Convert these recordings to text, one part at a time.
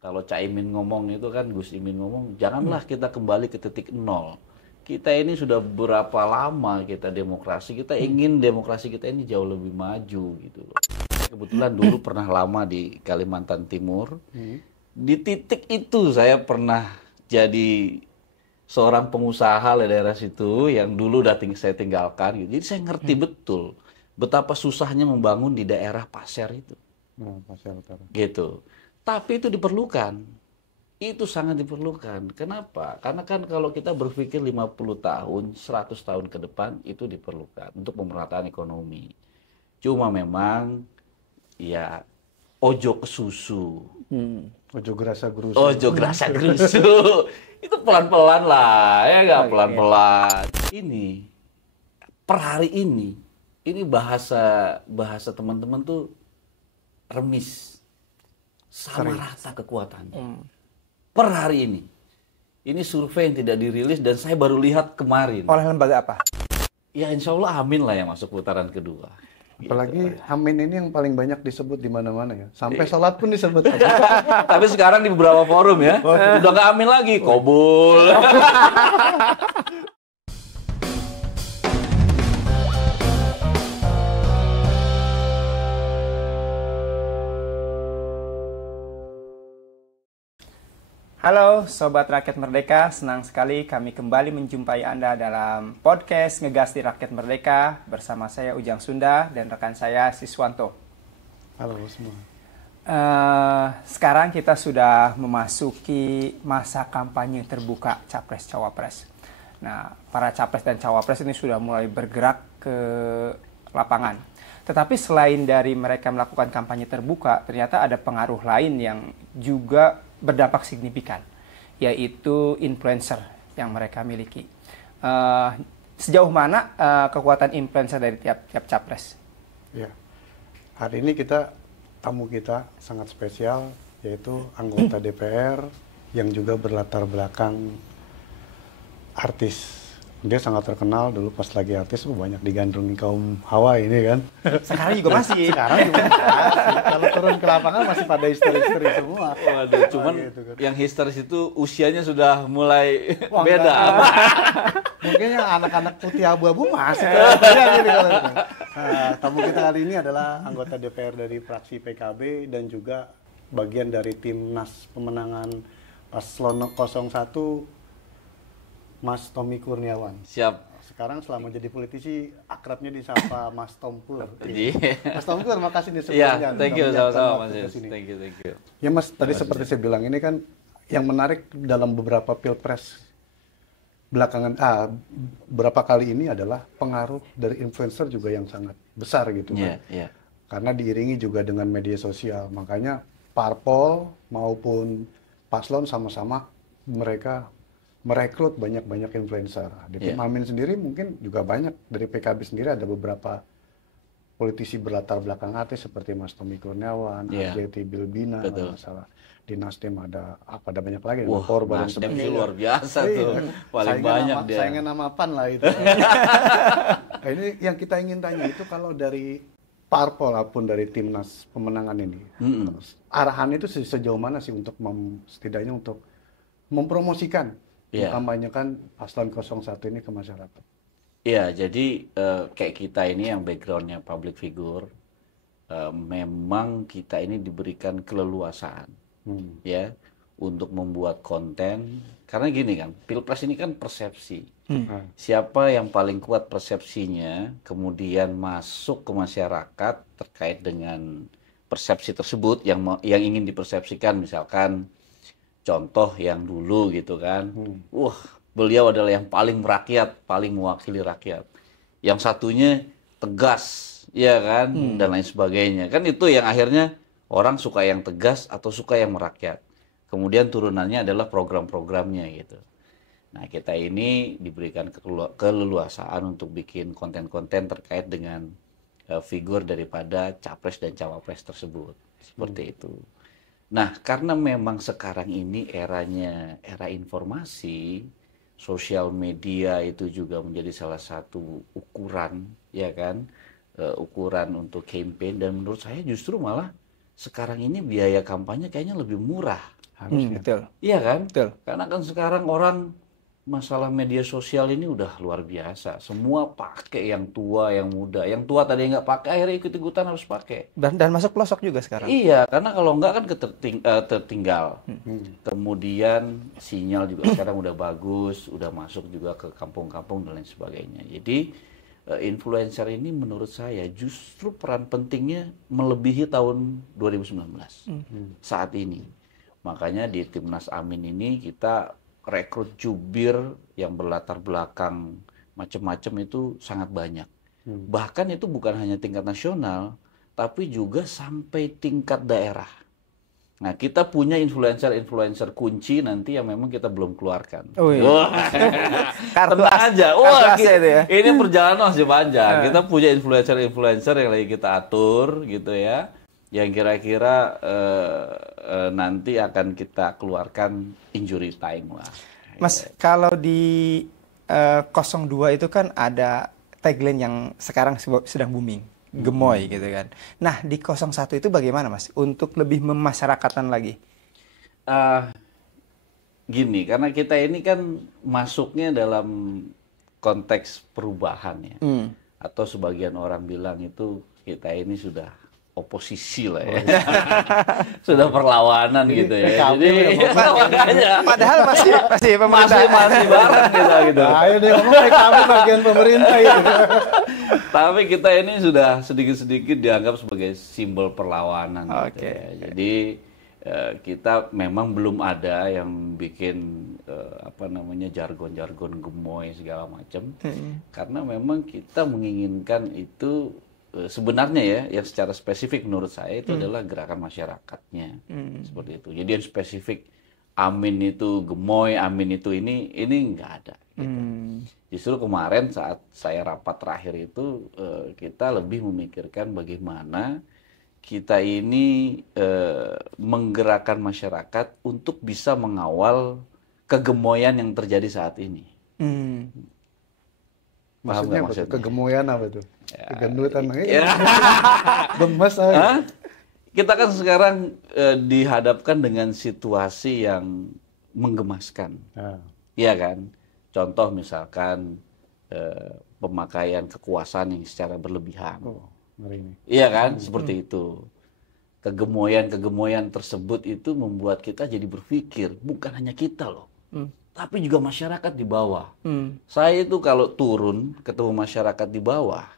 Kalau Caimin ngomong itu kan, Gus Imin ngomong, janganlah kita kembali ke titik nol. Kita ini sudah berapa lama kita demokrasi, kita ingin demokrasi kita ini jauh lebih maju gitu loh. Kebetulan dulu pernah lama di Kalimantan Timur. Di titik itu saya pernah jadi seorang pengusaha di daerah situ yang dulu saya tinggalkan gitu. Jadi saya ngerti betul betapa susahnya membangun di daerah pasir itu. Pasir Utara. Gitu. Tapi itu diperlukan. Itu sangat diperlukan. Kenapa? Karena kan kalau kita berpikir 50 tahun, 100 tahun ke depan itu diperlukan untuk pemerataan ekonomi. Cuma memang ya ojo ke susu. Ojo gerasa gerusu. Ojo gerasa gerusu. Itu pelan-pelan lah, ya nggak pelan-pelan. Ini per hari ini bahasa teman-teman tuh remis, sama rata kekuatannya. Per hari ini survei yang tidak dirilis dan saya baru lihat kemarin. Oleh lembaga apa? Ya insya Allah Amin lah yang masuk putaran kedua. Apalagi Amin ini yang paling banyak disebut di mana-mana ya. Sampai sholat pun disebut. Tapi sekarang di beberapa forum ya, udah nggak Amin lagi, Kobul. Halo Sobat Rakyat Merdeka, senang sekali kami kembali menjumpai Anda dalam podcast Ngegas di Rakyat Merdeka bersama saya Ujang Sunda dan rekan saya Siswanto. Halo semua. Sekarang kita sudah memasuki masa kampanye terbuka Capres-Cawapres. Nah, para Capres dan Cawapres ini sudah mulai bergerak ke lapangan. Tetapi selain dari mereka melakukan kampanye terbuka, ternyata ada pengaruh lain yang juga berdampak signifikan, yaitu influencer yang mereka miliki. Sejauh mana kekuatan influencer dari tiap capres? Ya, hari ini tamu kita sangat spesial, yaitu anggota DPR yang juga berlatar belakang artis. Dia sangat terkenal dulu pas lagi artis, banyak digandrungi kaum hawa ini kan. Sekarang juga masih. Sekarang juga masih. Kalau turun ke lapangan masih pada histeri-histeri semua. Waduh, cuman gitu kan. yang histeris itu usianya sudah mulai Wah, beda. Mungkin yang anak-anak putih abu-abu masih gitu. Tamu kita kali ini adalah anggota DPR dari fraksi PKB dan juga bagian dari Timnas Pemenangan Paslon 01, Mas Tommy Kurniawan. Siap. Sekarang selama jadi politisi akrabnya disapa Mas Tomkur. Iya. Mas Tomkur, makasih nih Iya, sebelumnya. thank you sama-sama Mas. Kesini. Thank you. Ya Mas, tadi seperti saya bilang ini kan yang menarik dalam beberapa pilpres berapa kali ini adalah pengaruh dari influencer juga yang sangat besar gitu kan. Iya. Karena diiringi juga dengan media sosial. Makanya parpol maupun paslon sama-sama mereka merekrut banyak-banyak influencer. Di tim Amin sendiri mungkin juga banyak. Dari PKB sendiri ada beberapa politisi berlatar belakang artis seperti Mas Tommy Kurniawan, Arzetti Bilbina, kalau nggak salah. Di Nasdem ada banyak lagi. Wah, Nasdem itu luar biasa tuh. Paling banyak dia. Saingan nama PAN lah itu. Nah, ini yang kita ingin tanya itu kalau dari parpol apapun dari Timnas Pemenangan ini, arahan itu sejauh mana sih untuk setidaknya untuk mempromosikan, mengkampanyekan paslon 01 ini ke masyarakat? Iya, jadi kayak kita ini yang backgroundnya public figure, memang kita ini diberikan keleluasaan, ya, untuk membuat konten. Karena gini kan, pilpres ini kan persepsi. Siapa yang paling kuat persepsinya, kemudian masuk ke masyarakat terkait dengan persepsi tersebut yang ingin dipersepsikan, misalkan contoh yang dulu gitu kan, beliau adalah yang paling merakyat, paling mewakili rakyat. Yang satunya tegas, ya kan, dan lain sebagainya. Kan itu yang akhirnya orang suka yang tegas atau suka yang merakyat. Kemudian turunannya adalah program-programnya gitu. Nah, kita ini diberikan keleluasaan untuk bikin konten-konten terkait dengan figur daripada capres dan cawapres tersebut. Seperti itu. Nah, karena memang sekarang ini era informasi, sosial media itu juga menjadi salah satu ukuran, ya kan, ukuran untuk campaign. Dan menurut saya justru malah sekarang ini biaya kampanye kayaknya lebih murah Harusnya. Betul. Iya kan? Betul. Karena kan sekarang orang masalah media sosial ini udah luar biasa. Semua pakai, yang tua, yang muda. Yang tua tadi nggak pakai, akhirnya ikut-ikutan harus pakai. Dan masuk pelosok juga sekarang. Iya, karena kalau nggak kan tertinggal. Kemudian sinyal juga sekarang udah bagus, udah masuk juga ke kampung-kampung dan lain sebagainya. Jadi influencer ini menurut saya justru peran pentingnya melebihi tahun 2019 saat ini. Makanya di Timnas Amin ini kita rekrut jubir yang berlatar belakang macam-macam itu sangat banyak. Bahkan itu bukan hanya tingkat nasional, tapi juga sampai tingkat daerah. Nah, kita punya influencer-influencer kunci nanti yang memang kita belum keluarkan. Oh, iya. Wah, tenang aja. Wah, itu ya. ini perjalanan masih panjang. Kita punya influencer-influencer yang lagi kita atur gitu ya. Yang kira-kira nanti akan kita keluarkan injury time lah. Mas, kalau di 02 itu kan ada tagline yang sekarang sedang booming, gemoy gitu kan. Nah, di 01 itu bagaimana Mas untuk lebih memasyarakatan lagi? Gini, karena kita ini kan masuknya dalam konteks perubahan ya. Atau sebagian orang bilang itu kita ini sudah oposisi lah ya. Sudah perlawanan gitu ya. Jadi makanya Padahal masih pemerintah. masih bareng kita gitu. Nah, ayo deh ngomong kami bagian pemerintah itu. Tapi kita ini sudah sedikit-sedikit dianggap sebagai simbol perlawanan gitu ya. Jadi kita memang belum ada yang bikin jargon-jargon gemoy segala macam. Karena memang kita menginginkan itu sebenarnya ya, yang secara spesifik menurut saya itu adalah gerakan masyarakatnya, seperti itu. Jadi yang spesifik Amin itu gemoy, Amin itu ini nggak ada. Gitu. Justru kemarin saat saya rapat terakhir itu kita lebih memikirkan bagaimana kita ini menggerakkan masyarakat untuk bisa mengawal kegemoyan yang terjadi saat ini. Maksudnya apa tuh? Kegemoyan apa tuh? Ya, kegendutan ya. Gemes aja. Kita kan sekarang dihadapkan dengan situasi yang menggemaskan. Iya kan? Contoh misalkan pemakaian kekuasaan yang secara berlebihan. Iya kan? Seperti itu. Kegemoyan tersebut itu membuat kita jadi berpikir, bukan hanya kita loh. Tapi juga masyarakat di bawah. Saya itu kalau turun ketemu masyarakat di bawah,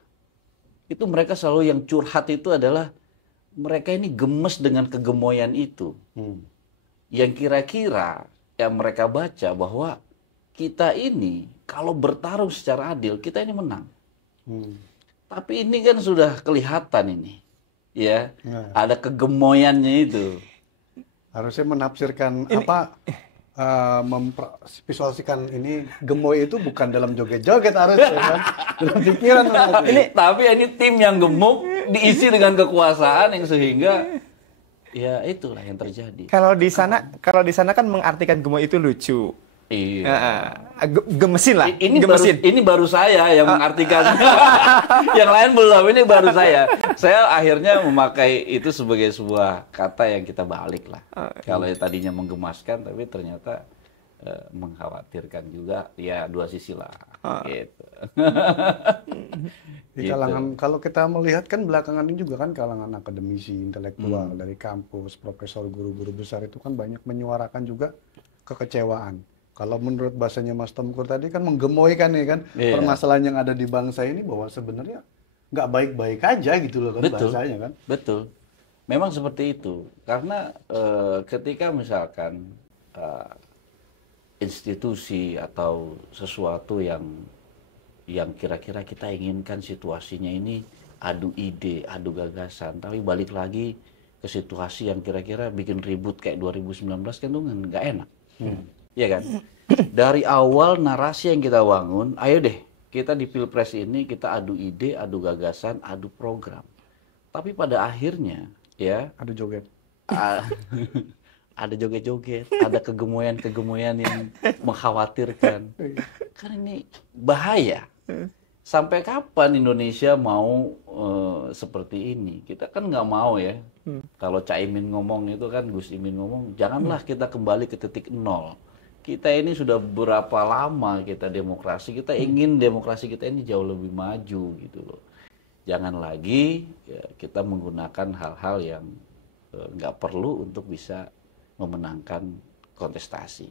itu mereka selalu yang curhat itu adalah mereka ini gemes dengan kegemoyan itu. Yang kira-kira yang mereka baca bahwa kita ini kalau bertarung secara adil, kita ini menang. Tapi ini kan sudah kelihatan ini. Ya, ada kegemoyannya itu. Harusnya menafsirkan ini, memvisualisasikan ini gemoy itu bukan dalam joget-joget harusnya kan, dalam pikiran. Tapi ini tim yang gemuk diisi dengan kekuasaan yang sehingga ya itulah yang terjadi. Kalau di sana kan mengartikan gemoy itu lucu. Iya. Gemesin lah. Ini baru saya yang mengartikan. Yang lain belum. Ini baru saya. Saya akhirnya memakai itu sebagai sebuah kata yang kita balik lah. Kalau tadinya menggemaskan, tapi ternyata mengkhawatirkan juga. Ya dua sisi lah. Gitu. Di kalangan, kalau kita melihat kan belakangan ini juga kan kalangan akademisi, intelektual dari kampus, profesor, guru-guru besar itu kan banyak menyuarakan juga kekecewaan. Kalau menurut bahasanya Mas Tengkur tadi kan menggemoykan nih kan permasalahan yang ada di bangsa ini bahwa sebenarnya nggak baik-baik aja gitu loh kan bahasanya kan. Betul. Memang seperti itu. Karena ketika misalkan institusi atau sesuatu yang kira-kira kita inginkan situasinya ini adu ide, adu gagasan, tapi balik lagi ke situasi yang kira-kira bikin ribut kayak 2019 kan itu nggak enak. Iya kan? Dari awal narasi yang kita bangun, ayo deh kita di Pilpres ini kita adu ide, adu gagasan, adu program. Tapi pada akhirnya ya adu joget. Ada joget-joget, ada kegemoyan-kegemoyan yang mengkhawatirkan. Karena ini bahaya. Sampai kapan Indonesia mau seperti ini? Kita kan nggak mau ya. Kalau Caimin ngomong itu kan, Gus Imin ngomong, janganlah kita kembali ke titik nol. Kita ini sudah berapa lama kita demokrasi, kita ingin demokrasi kita ini jauh lebih maju gitu loh. Jangan lagi ya, kita menggunakan hal-hal yang nggak perlu untuk bisa memenangkan kontestasi.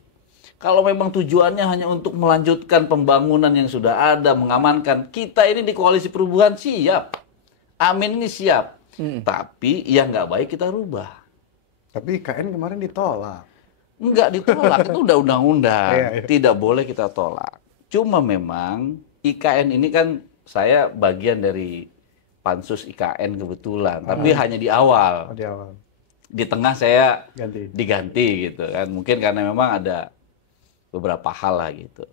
Kalau memang tujuannya hanya untuk melanjutkan pembangunan yang sudah ada, mengamankan, kita ini di Koalisi Perubahan siap. Amin ini siap. Tapi yang nggak baik kita rubah. Tapi IKN kemarin ditolak. Enggak ditolak, itu udah undang-undang. Iya, iya. Tidak boleh kita tolak. Cuma memang IKN ini kan saya bagian dari pansus IKN kebetulan, tapi hanya di awal. Di awal. Di tengah saya Ganti. diganti gitu kan. Mungkin karena memang ada beberapa hal lah gitu.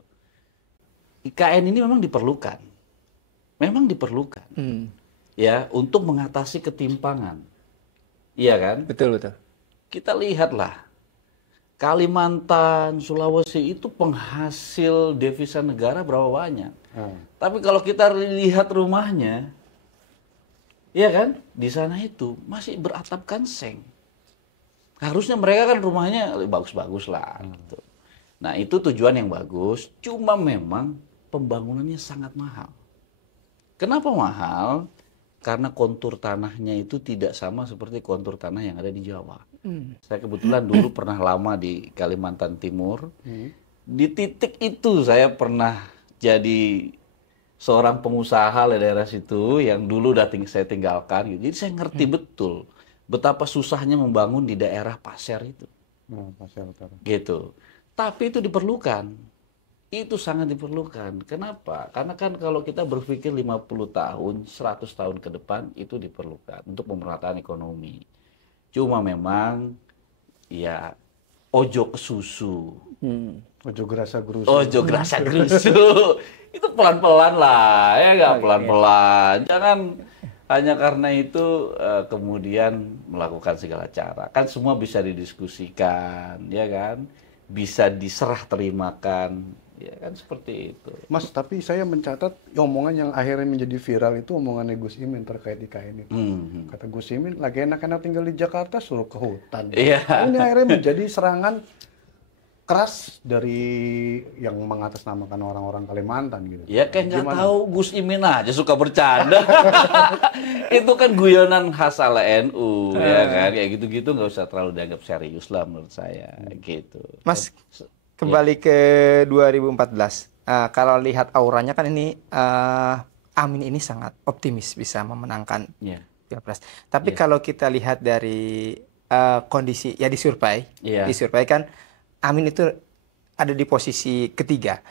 IKN ini memang diperlukan. Memang diperlukan. Ya, untuk mengatasi ketimpangan. Iya kan? Betul, betul. Kita lihatlah. Kalimantan, Sulawesi itu penghasil devisa negara berapa banyak. Tapi kalau kita lihat rumahnya, iya kan? Di sana itu masih beratap ganseng. Harusnya mereka kan rumahnya bagus-bagus lah. Gitu. Nah itu tujuan yang bagus, cuma memang pembangunannya sangat mahal. Kenapa mahal? Karena kontur tanahnya itu tidak sama seperti kontur tanah yang ada di Jawa. Saya kebetulan dulu pernah lama di Kalimantan Timur. Di titik itu saya pernah jadi seorang pengusaha di daerah situ yang dulu udah saya tinggalkan. Gitu. Jadi saya ngerti betul betapa susahnya membangun di daerah pasir itu. Pasir Utara. Gitu. Tapi itu diperlukan. Itu sangat diperlukan. Kenapa? Karena kan kalau kita berpikir 50 tahun, 100 tahun ke depan itu diperlukan untuk pemerataan ekonomi. Cuma memang ya ojo ke susu. Ojo gerasa gerusu. Ojo gerasa gerusu. Itu pelan-pelan lah, ya nggak pelan-pelan. Jangan hanya karena itu kemudian melakukan segala cara. Kan semua bisa didiskusikan, ya kan? Bisa diserah terimakan, ya kan seperti itu. Mas, tapi saya mencatat omongan yang akhirnya menjadi viral itu omongannya Gus Imin terkait IKN itu. Kata Gus Imin, lagi enak-enak tinggal di Jakarta, suruh ke hutan. Iya. Ini akhirnya menjadi serangan keras dari yang mengatasnamakan orang-orang Kalimantan gitu. Ya kayak nggak tahu Gus Imin aja suka bercanda. Itu kan guyonan khas ala NU, ya kan? Kayak gitu-gitu nggak usah terlalu dianggap serius lah menurut saya, gitu. Mas, kembali ke 2014. Kalau lihat auranya kan ini Amin ini sangat optimis bisa memenangkan Pilpres. Tapi kalau kita lihat dari kondisi ya di survei kan Amin itu ada di posisi ketiga.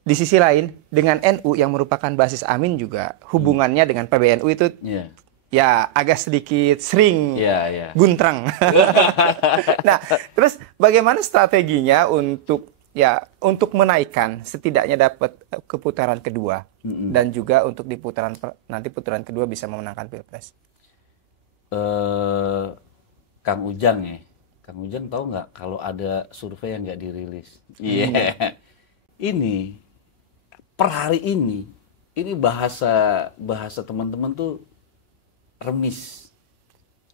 Di sisi lain dengan NU yang merupakan basis Amin juga hubungannya dengan PBNU itu ya agak sedikit sering buntrang. Nah, terus bagaimana strateginya untuk menaikkan setidaknya dapat ke putaran kedua dan juga untuk di nanti putaran kedua bisa memenangkan Pilpres? Kang Ujang ya. Kang Ujang tahu nggak kalau ada survei yang nggak dirilis? Ini per hari ini bahasa teman-teman tuh remis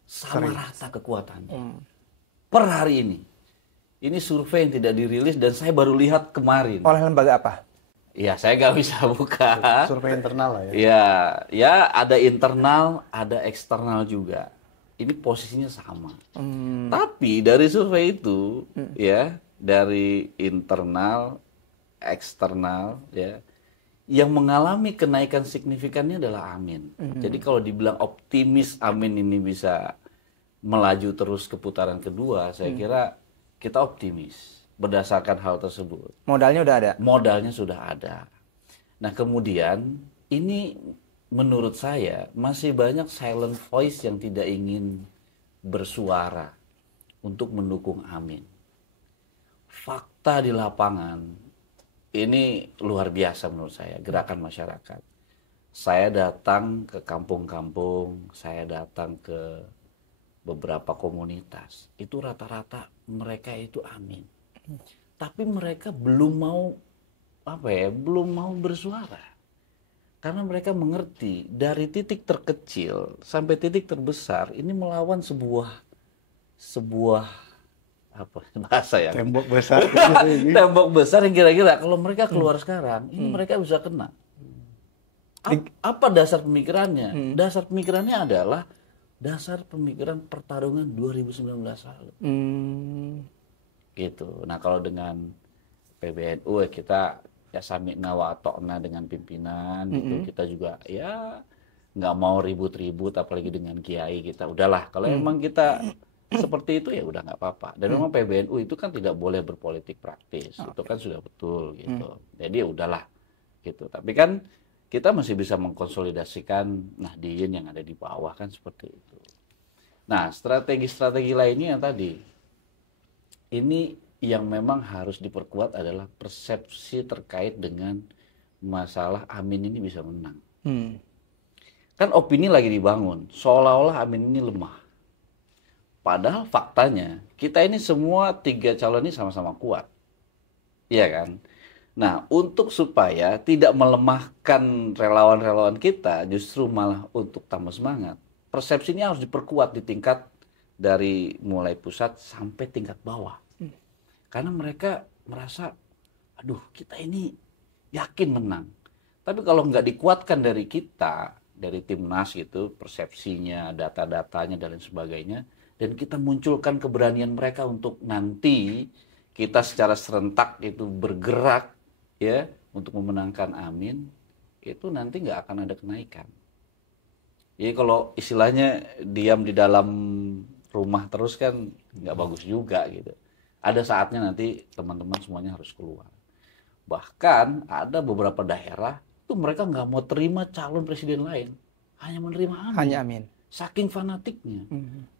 sama rata kekuatannya. Per hari ini survei yang tidak dirilis dan saya baru lihat kemarin. Oleh lembaga apa? Ya saya nggak bisa buka. Survei internal lah ya. Ya ada internal, ada eksternal juga. Ini posisinya sama. Tapi dari survei itu, ya dari internal, eksternal, ya yang mengalami kenaikan signifikannya adalah Amin. Jadi kalau dibilang optimis Amin ini bisa melaju terus ke putaran kedua, saya kira kita optimis berdasarkan hal tersebut. Modalnya udah ada? Modalnya sudah ada. Nah kemudian ini menurut saya masih banyak silent voice yang tidak ingin bersuara untuk mendukung Amin. Fakta di lapangan ini luar biasa menurut saya, gerakan masyarakat. Saya datang ke kampung-kampung, saya datang ke beberapa komunitas. Itu rata-rata mereka itu Amin. Tapi mereka belum mau belum mau bersuara. Karena mereka mengerti dari titik terkecil sampai titik terbesar ini melawan sebuah apa bahasa ya? Tembok besar. Tembok besar yang kira-kira kalau mereka keluar sekarang, ini mereka bisa kena. Apa dasar pemikirannya? Dasar pemikirannya adalah dasar pemikiran pertarungan 2019 lalu. Gitu. Nah, kalau dengan PBNU kita ya sami'na wa ata'na dengan pimpinan gitu. Kita juga ya nggak mau ribut-ribut apalagi dengan kiai kita. Udahlah, kalau emang kita seperti itu ya udah nggak apa-apa. Dan memang PBNU itu kan tidak boleh berpolitik praktis. Itu kan sudah betul gitu. Jadi ya udahlah gitu. Tapi kan kita masih bisa mengkonsolidasikan Nahdliyin yang ada di bawah kan seperti itu. Nah, strategi-strategi lainnya yang tadi ini yang memang harus diperkuat adalah persepsi terkait dengan masalah Amin ini bisa menang. Kan opini lagi dibangun, seolah-olah Amin ini lemah. Padahal faktanya, kita ini semua 3 calon ini sama-sama kuat. Iya kan? Nah, untuk supaya tidak melemahkan relawan-relawan kita, justru malah untuk tambah semangat, persepsi ini harus diperkuat di tingkat dari mulai pusat sampai tingkat bawah. Karena mereka merasa, aduh kita ini yakin menang. Tapi kalau nggak dikuatkan dari kita, dari Timnas gitu, persepsinya, data-datanya, dan lain sebagainya, dan kita munculkan keberanian mereka untuk nanti kita secara serentak itu bergerak ya untuk memenangkan Amin, itu nanti nggak akan ada kenaikan. Jadi kalau istilahnya diam di dalam rumah terus kan nggak bagus juga gitu. Ada saatnya nanti teman-teman semuanya harus keluar. Bahkan ada beberapa daerah itu mereka nggak mau terima calon presiden lain, hanya menerima Amin. Hanya Amin. Saking fanatiknya.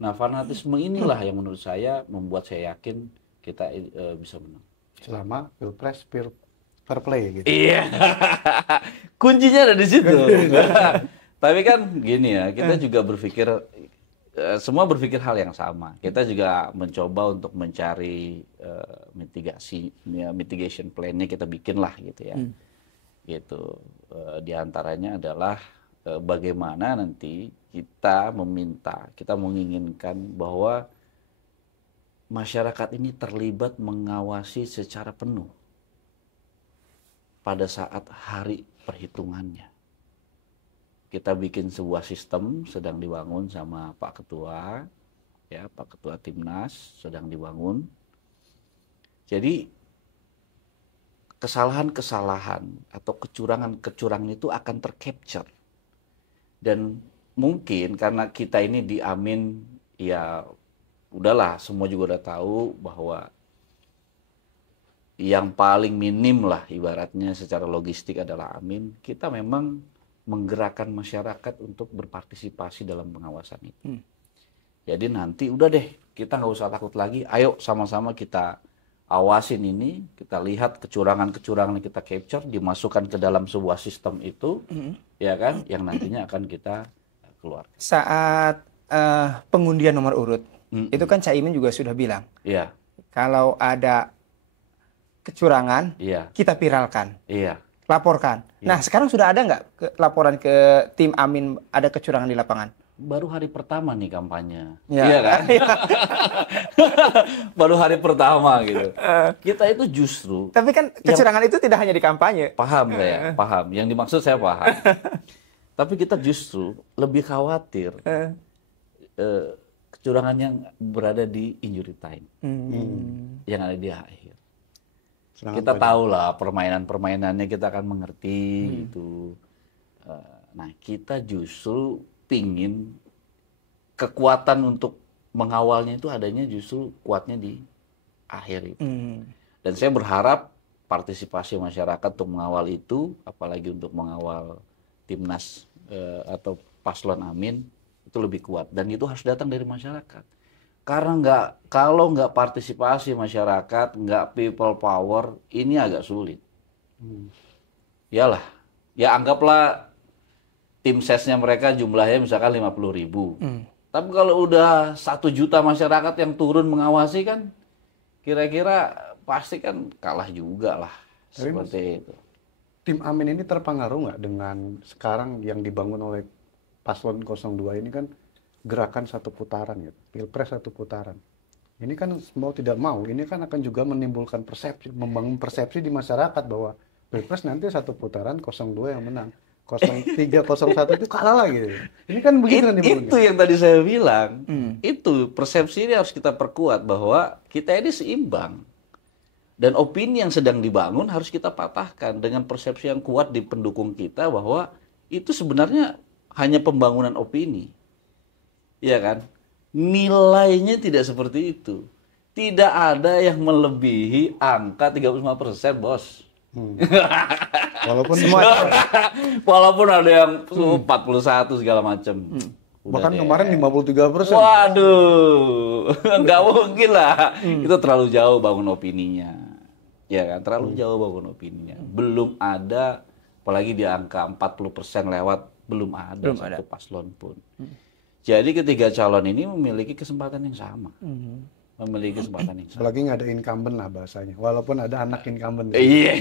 Nah, fanatisme inilah yang menurut saya membuat saya yakin kita bisa menang. Selama pilpres fair play gitu. Iya. Kuncinya ada di situ. Tapi kan gini ya, kita juga berpikir semua berpikir hal yang sama. Kita juga mencoba untuk mencari mitigation plan-nya kita bikin lah gitu ya. Gitu. Di antaranya adalah bagaimana nanti kita meminta, kita menginginkan bahwa masyarakat ini terlibat mengawasi secara penuh pada saat hari perhitungannya. Kita bikin sebuah sistem sedang dibangun sama Pak Ketua, ya Pak Ketua Timnas sedang dibangun. Jadi kesalahan-kesalahan atau kecurangan-kecurangan itu akan tercapture. Dan mungkin karena kita ini di Amin, ya udahlah semua juga udah tahu bahwa yang paling minim lah ibaratnya secara logistik adalah Amin. Kita memang menggerakkan masyarakat untuk berpartisipasi dalam pengawasan itu. Jadi nanti udah deh, kita nggak usah takut lagi. Ayo sama-sama kita awasin ini, kita lihat kecurangan-kecurangan yang kita capture, dimasukkan ke dalam sebuah sistem itu, ya kan, yang nantinya akan kita keluar. Saat pengundian nomor urut, itu kan Caimin juga sudah bilang, Iya. kalau ada kecurangan, Iya. kita viralkan. Iya. Laporkan. Nah, sekarang sudah ada nggak laporan ke tim Amin ada kecurangan di lapangan? Baru hari pertama nih kampanye. Ya. Iya kan? Baru hari pertama gitu. Kita itu justru... Tapi kan kecurangan itu tidak hanya di kampanye. Paham saya, paham. Yang dimaksud saya paham. Tapi kita justru lebih khawatir kecurangan yang berada di injury time. Yang ada di akhir. Kita tahu lah permainan-permainannya kita akan mengerti itu. Nah, kita justru pingin kekuatan untuk mengawalnya itu adanya justru kuatnya di akhir itu. Dan saya berharap partisipasi masyarakat untuk mengawal itu, apalagi untuk mengawal Timnas atau Paslon Amin itu lebih kuat. Dan itu harus datang dari masyarakat. Karena kalau nggak partisipasi masyarakat, nggak people power, ini agak sulit. Yalah, ya anggaplah tim sesnya mereka jumlahnya misalkan 50.000. Tapi kalau udah 1 juta masyarakat yang turun mengawasi kan, kira-kira pasti kan kalah juga lah. Seperti itu. tim Amin ini terpengaruh nggak dengan sekarang yang dibangun oleh Paslon 02 ini kan gerakan satu putaran ya, Pilpres satu putaran. Ini kan mau tidak mau, ini kan akan juga menimbulkan persepsi, membangun persepsi di masyarakat bahwa Pilpres nanti satu putaran 02 yang menang. 03, 01 itu kalah lagi. Ini kan begitu Itu yang tadi saya bilang. Itu persepsi ini harus kita perkuat bahwa kita ini seimbang. Dan opini yang sedang dibangun harus kita patahkan dengan persepsi yang kuat di pendukung kita bahwa itu sebenarnya hanya pembangunan opini. Iya kan? Nilainya tidak seperti itu. Tidak ada yang melebihi angka 35%, Bos. Walaupun Walaupun ada yang 41 segala macam. Bahkan kemarin 53%. Waduh, nggak mungkin lah. Itu terlalu jauh bangun opininya. Ya kan, terlalu jauh bangun opininya. Belum ada, apalagi di angka 40% lewat, belum ada satu paslon pun. Jadi ketiga calon ini memiliki kesempatan yang sama. Memiliki kesempatan yang sama. Apalagi nggak ada incumbent lah bahasanya. Walaupun ada anak incumbent. Iya.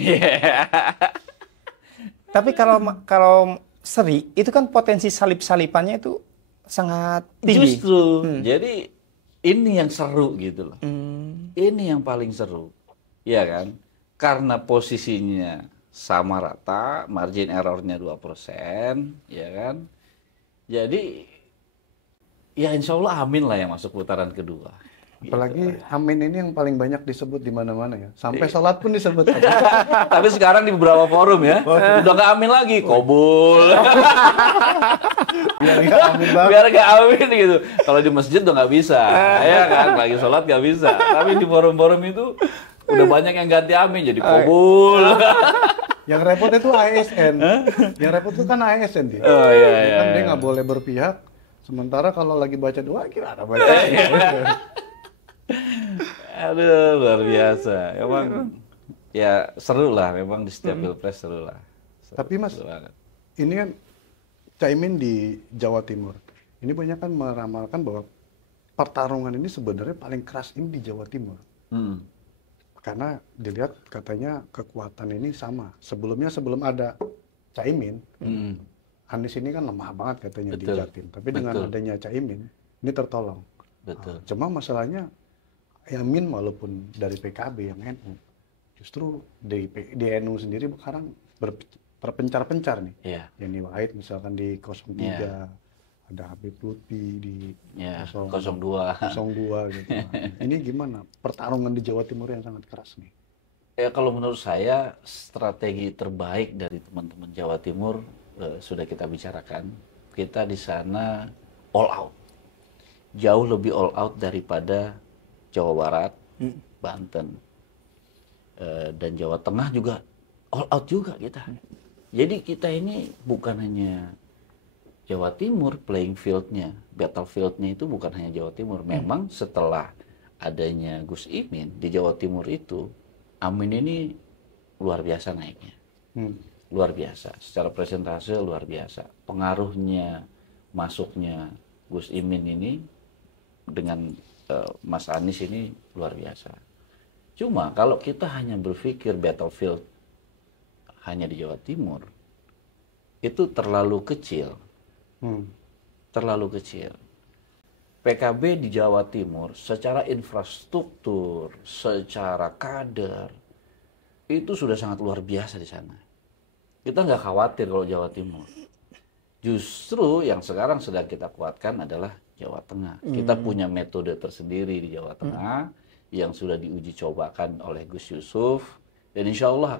Tapi kalau seri, itu kan potensi salip-salipannya itu sangat tinggi. Justru, jadi ini yang seru gitu loh. Ini yang paling seru. Iya kan? Karena posisinya sama rata, margin errornya 2%, ya kan? Jadi, ya insya Allah Amin lah yang masuk putaran kedua. Apalagi Amin ini yang paling banyak disebut di mana-mana ya. Sampai sholat pun disebut. Tapi sekarang di beberapa forum ya, udah nggak Amin lagi, Kobul. Biar nggak Amin gitu. Kalau di masjid udah nggak bisa, ya kan? Lagi sholat nggak bisa. Tapi di forum-forum itu udah banyak yang ganti Amin jadi Kobul. Yang repot itu ASN. Yang repot itu kan ASN dia. Oh iya. Kan dia nggak boleh berpihak. Sementara kalau lagi baca doa, gimana baca? Aduh, luar biasa. Emang ya seru lah, memang di setiap Pilpres seru lah. Tapi Mas, ini kan Caimin di Jawa Timur. Ini banyak kan meramalkan bahwa pertarungan ini sebenarnya paling keras ini di Jawa Timur. Karena dilihat katanya kekuatan ini sama. Sebelumnya sebelum ada Caimin, Anies ini kan lemah banget katanya di Jatim. Tapi dengan adanya Caimin, ini tertolong. Betul. Cuma masalahnya Yamin walaupun dari PKB yang NU, justru di NU sendiri sekarang berpencar-pencar nih. Iya. Yeni Wahid misalkan di 03, ada Habib Lutfi di 02 gitu. Ini gimana pertarungan di Jawa Timur yang sangat keras nih? Ya kalau menurut saya strategi terbaik dari teman-teman Jawa Timur sudah kita bicarakan. Kita di sana all out. Jauh lebih all out daripada Jawa Barat, Banten, dan Jawa Tengah juga all out juga kita. Jadi kita ini bukan hanya Jawa Timur playing field-nya, battlefield-nya itu bukan hanya Jawa Timur. Memang setelah adanya Gus Imin di Jawa Timur itu, Amin ini luar biasa naiknya. Luar biasa. Secara presentase luar biasa. Pengaruhnya masuknya Gus Imin ini dengan Mas Anies ini luar biasa. Cuma kalau kita hanya berpikir battlefield hanya di Jawa Timur, itu terlalu kecil. Terlalu kecil. PKB di Jawa Timur secara infrastruktur, secara kader, itu sudah sangat luar biasa di sana. Kita nggak khawatir kalau Jawa Timur. Justru yang sekarang sedang kita kuatkan adalah Jawa Tengah. Kita punya metode tersendiri di Jawa Tengah yang sudah diuji cobakan oleh Gus Yusuf dan insya Allah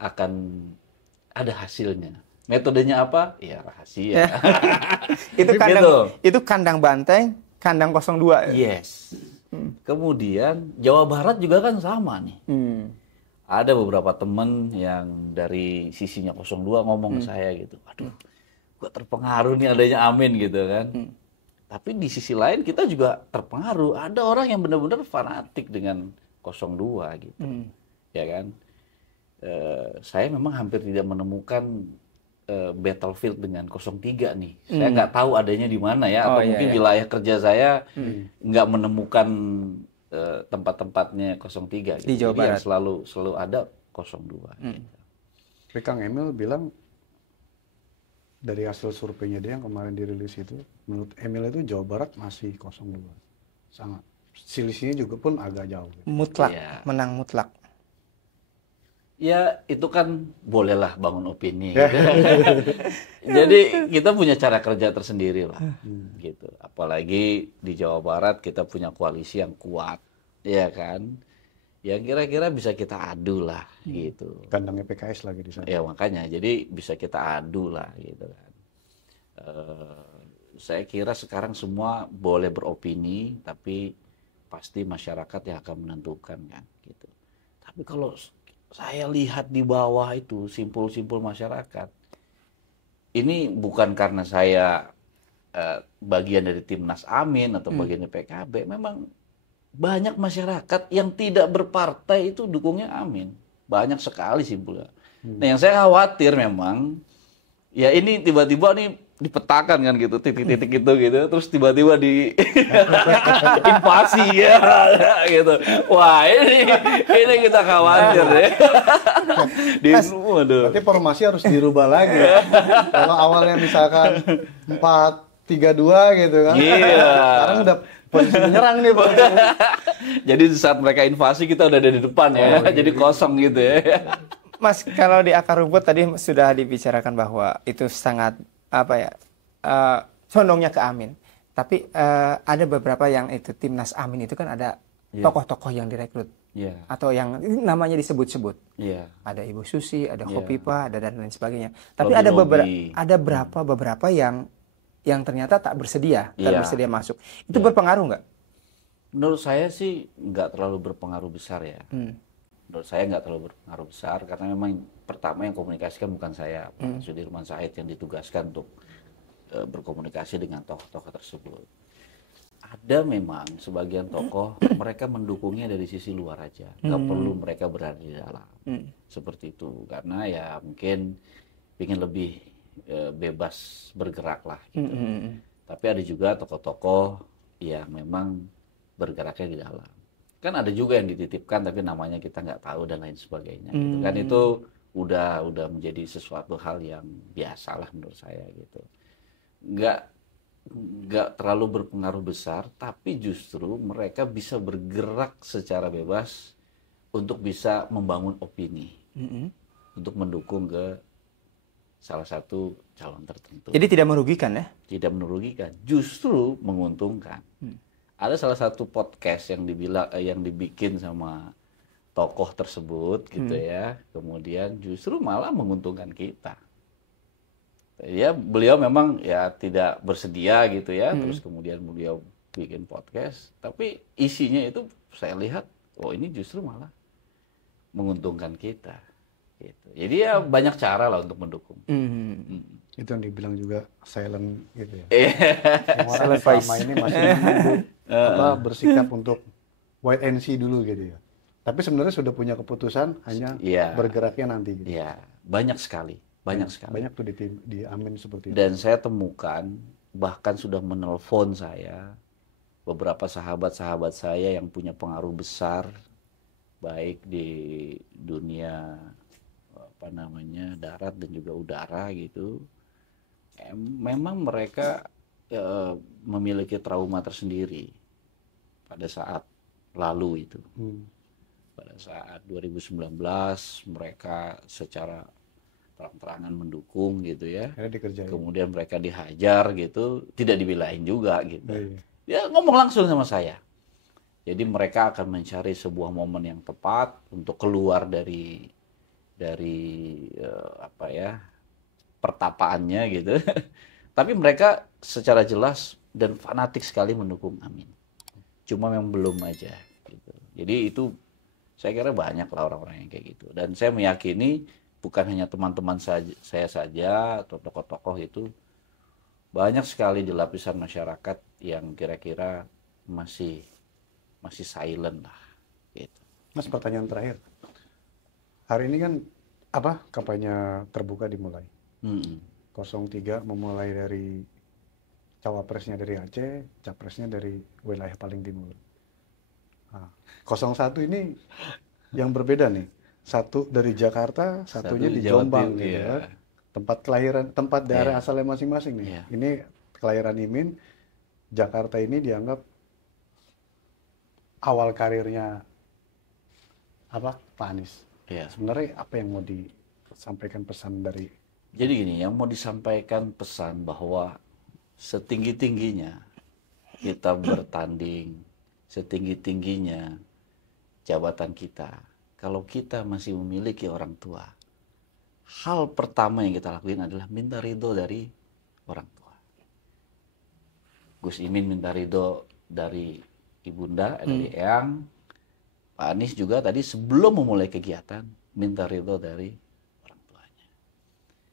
akan ada hasilnya. Metodenya apa? Ya rahasia. Itu kandang banteng, kandang 02. Yes. Kemudian Jawa Barat juga kan sama nih. Ada beberapa teman yang dari sisinya 02 ngomong ke saya gitu. Aduh, gua terpengaruh nih adanya Amin gitu kan. Tapi di sisi lain kita juga terpengaruh. Ada orang yang benar-benar fanatik dengan 02 gitu. Ya kan? Saya memang hampir tidak menemukan battlefield dengan 03 nih. Saya nggak tahu adanya di mana ya. Atau mungkin wilayah kerja saya nggak menemukan tempat-tempatnya 03. Gitu. Di Jawa Barat. Yang selalu ada 02. Gitu. Tapi Kang Emil bilang dari hasil surveinya dia yang kemarin dirilis itu, menurut Emil itu Jawa Barat masih 0-2. Sangat. Selisihnya juga pun agak jauh. Mutlak, Iya. menang mutlak. Ya itu kan bolehlah bangun opini gitu. Jadi kita punya cara kerja tersendiri lah gitu. Apalagi di Jawa Barat kita punya koalisi yang kuat, ya kan? Ya kira-kira bisa kita adu lah gitu. Kandangnya PKS lagi di sana. Ya makanya jadi bisa kita adu lah gitu kan. Saya kira sekarang semua boleh beropini, tapi pasti masyarakat yang akan menentukan kan gitu. Tapi kalau saya lihat di bawah itu simpul-simpul masyarakat, ini bukan karena saya bagian dari Timnas Amin atau bagian dari PKB, memang banyak masyarakat yang tidak berpartai itu dukungnya Amin, banyak sekali simpulnya. Nah yang saya khawatir memang, ya ini tiba-tiba nih dipetakan kan gitu, titik-titik itu gitu, terus tiba-tiba di invasi ya gitu. Wah ini kita khawatir ya. Waduh. Berarti formasi harus dirubah lagi. Kalau awalnya misalkan 4-3-2 gitu kan. Iya. Sekarang udah posisi menyerang nih, Pak. Jadi saat mereka invasi kita udah ada di depan ya. Jadi kosong gitu ya. Mas, kalau di akar rumput tadi sudah dibicarakan bahwa itu sangat condongnya ke Amin. Tapi ada beberapa yang itu Timnas Amin itu kan ada tokoh-tokoh yang direkrut. Atau yang namanya disebut-sebut. Ada Ibu Susi, ada Khofifah, ada dan lain sebagainya. Tapi ada beberapa yang ternyata tak bersedia masuk. Itu berpengaruh nggak? Menurut saya sih nggak terlalu berpengaruh besar ya. Menurut saya nggak terlalu berpengaruh besar karena memang pertama yang komunikasikan bukan saya, Pak Sudirman Said yang ditugaskan untuk berkomunikasi dengan tokoh-tokoh tersebut. Ada memang sebagian tokoh mereka mendukungnya dari sisi luar aja, nggak perlu mereka berada di dalam, seperti itu. Karena ya mungkin ingin lebih bebas bergerak lah gitu. Tapi ada juga tokoh-tokoh yang memang bergeraknya di dalam. Kan ada juga yang dititipkan tapi namanya kita nggak tahu dan lain sebagainya gitu. Kan itu udah menjadi sesuatu hal yang biasa lah menurut saya gitu. Nggak terlalu berpengaruh besar, tapi justru mereka bisa bergerak secara bebas untuk bisa membangun opini, untuk mendukung ke salah satu calon tertentu. Jadi tidak merugikan ya? Tidak merugikan, justru menguntungkan. Ada salah satu podcast yang dibikin sama tokoh tersebut gitu ya, kemudian justru malah menguntungkan kita. Ya beliau memang ya tidak bersedia gitu ya, terus kemudian beliau bikin podcast, tapi isinya itu saya lihat, oh ini justru malah menguntungkan kita. Gitu. Jadi ya banyak cara lah untuk mendukung. Itu yang dibilang juga silent gitu ya. Silent Orang selama ini masih menunggu bersikap untuk wait and see dulu gitu ya. Tapi sebenarnya sudah punya keputusan, hanya bergeraknya nanti gitu. Iya, banyak sekali. Banyak tuh di Amin seperti itu. Dan saya temukan, bahkan sudah menelpon saya, beberapa sahabat-sahabat saya yang punya pengaruh besar, baik di dunia darat dan juga udara gitu. Memang mereka memiliki trauma tersendiri pada saat lalu itu. Pada saat 2019 mereka secara terang-terangan mendukung gitu ya. Kemudian mereka dihajar gitu, tidak dibelain juga gitu. Dia ngomong langsung sama saya. Jadi mereka akan mencari sebuah momen yang tepat untuk keluar dari pertapaannya gitu. Tapi mereka secara jelas dan fanatik sekali mendukung Amin. Cuma memang belum aja gitu. Jadi itu saya kira banyak lah orang-orang yang kayak gitu. Dan saya meyakini bukan hanya teman-teman saya saja atau tokoh-tokoh itu, banyak sekali di lapisan masyarakat yang kira-kira masih silent lah gitu. Mas, pertanyaan terakhir. Hari ini kan kampanye terbuka dimulai. 03 memulai dari cawapresnya dari Aceh, capresnya dari wilayah paling timur. 01 ini yang berbeda nih. Satu dari Jakarta, satunya Satu di Jawa Jombang Timur, gitu iya. kan. Tempat kelahiran, tempat daerah Iya. asalnya masing-masing nih. Iya. Ini kelahiran Imin, Jakarta ini dianggap awal karirnya apa? Pak Anies. Iya. Sebenarnya apa yang mau disampaikan pesan dari Jadi gini, yang mau disampaikan pesan bahwa setinggi-tingginya kita bertanding, setinggi-tingginya jabatan kita, kalau kita masih memiliki orang tua, hal pertama yang kita lakuin adalah minta ridho dari orang tua. Gus Imin minta ridho dari ibunda, dari Eyang. Pak Anies juga tadi sebelum memulai kegiatan minta ridho dari orang tuanya.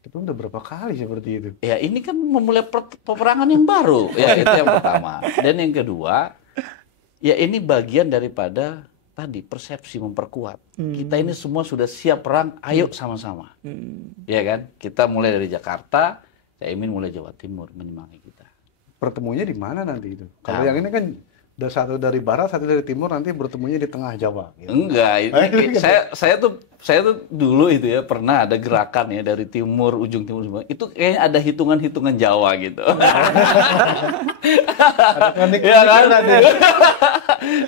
itu udah berapa kali seperti itu? Ya ini kan memulai peperangan yang baru. Ya itu yang pertama. Dan yang kedua, ya ini bagian daripada tadi persepsi memperkuat. Kita ini semua sudah siap perang, ayo sama-sama. Ya kan? Kita mulai dari Jakarta, saya ingin mulai Jawa Timur menyemangat kita. Pertemunya di mana nanti itu? Kalau Nah. yang ini kan udah satu dari barat, satu dari timur, nanti bertemunya di tengah Jawa. Gitu. Enggak, ini saya tuh dulu itu ya pernah ada gerakan ya dari timur ujung timur semua. Itu kayaknya ada hitungan-hitungan Jawa gitu. Ya kan?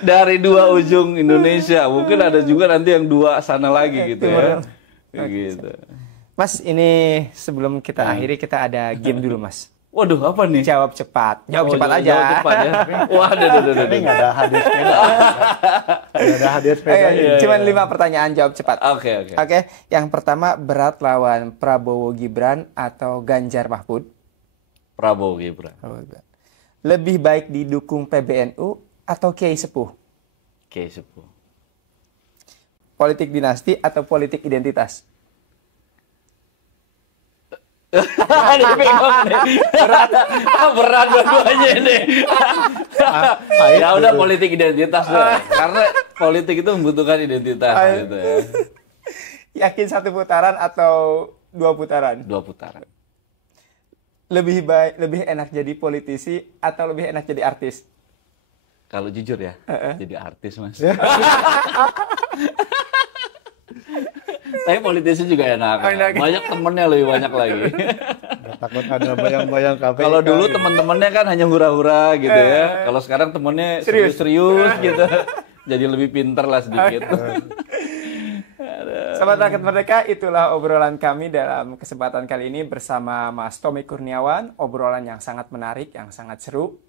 Dari dua ujung Indonesia, mungkin ada juga nanti yang dua sana lagi gitu ya. Gitu. Mas, ini sebelum kita akhiri kita ada game dulu, Mas. Waduh, apa nih? Jawab cepat. Jawab cepat aja. Jawab cepat ya. Wah, Ini nggak ada hadiah sepeda. Nggak ada hadiah sepeda. Cuman 5 pertanyaan, jawab cepat. Oke. Oke, yang pertama berat lawan Prabowo Gibran atau Ganjar Mahfud? Prabowo Gibran. Prabowo Gibran. Lebih baik didukung PBNU atau Kiai Sepuh? Oke, sepuh. Politik dinasti atau politik identitas? Ini bingung nih. Berat dua-duanya nih. Ya udah politik identitas deh. Karena politik itu membutuhkan identitas gitu ya. Yakin 1 putaran atau 2 putaran? 2 putaran. Lebih enak jadi politisi atau lebih enak jadi artis? Kalau jujur ya, jadi artis Mas. Tapi politisi juga enak. Banyak temennya lebih banyak lagi. Takut ada bayang-bayang KPK. Kalau dulu teman-temannya kan hanya hura-hura gitu ya. Kalau sekarang temennya serius-serius gitu. Jadi lebih pinter lah sedikit. Sobat Rakyat Merdeka, itulah obrolan kami dalam kesempatan kali ini bersama Mas Tommy Kurniawan. Obrolan yang sangat menarik, yang sangat seru.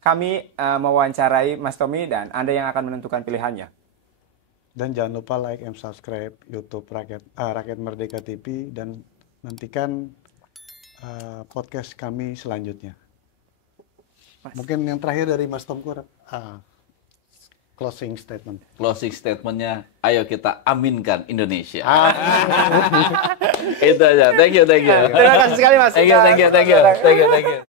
Kami mewawancarai Mas Tommy dan Anda yang akan menentukan pilihannya. Dan jangan lupa like and subscribe YouTube Rakyat Merdeka TV dan nantikan podcast kami selanjutnya. Mungkin yang terakhir dari Mas Tomkur, closing statement. Closing statementnya, ayo kita aminkan Indonesia. Itu aja. Thank you. Terima kasih sekali Mas. Thank you.